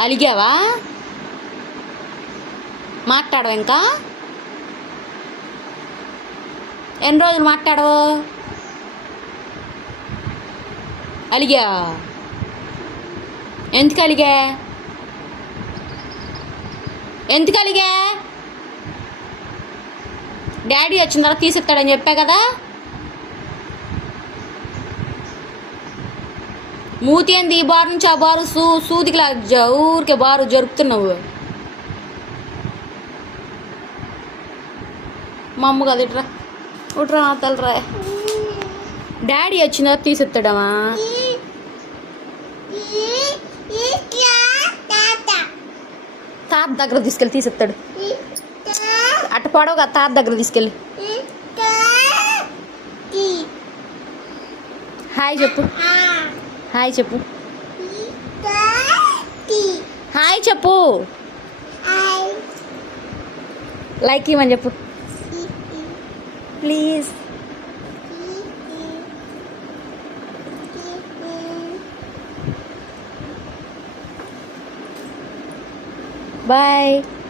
అలిగావా? మాట్లాడవు ఇంకా? ఎన్ని రోజులు మాట్లాడవు? అలిగా? ఎందుకు అలిగా? ఎందుకు అలిగా? డాడీ వచ్చిన తర్వాత తీసిస్తాడని చెప్పా కదా? మూతి ఏంది ఈ బారు నుంచి ఆ బారు సూ సూదికిలా ఊరికే బారు జరుపుతున్నావు. మా అమ్మ కదా ఇట్రా. ఇట్రా నా తలరా. డాడీ వచ్చిన తీసిస్తాడమా తాత దగ్గర తీసుకెళ్ళి తీసిస్తాడు అటు పడవగా తాత దగ్గర తీసుకెళ్ళి. హాయ్ చెప్పు. హాయ్ చెప్పు. హాయ్ చెప్పు. లైక్ ఇవ్వని చెప్పు. ప్లీజ్. బాయ్.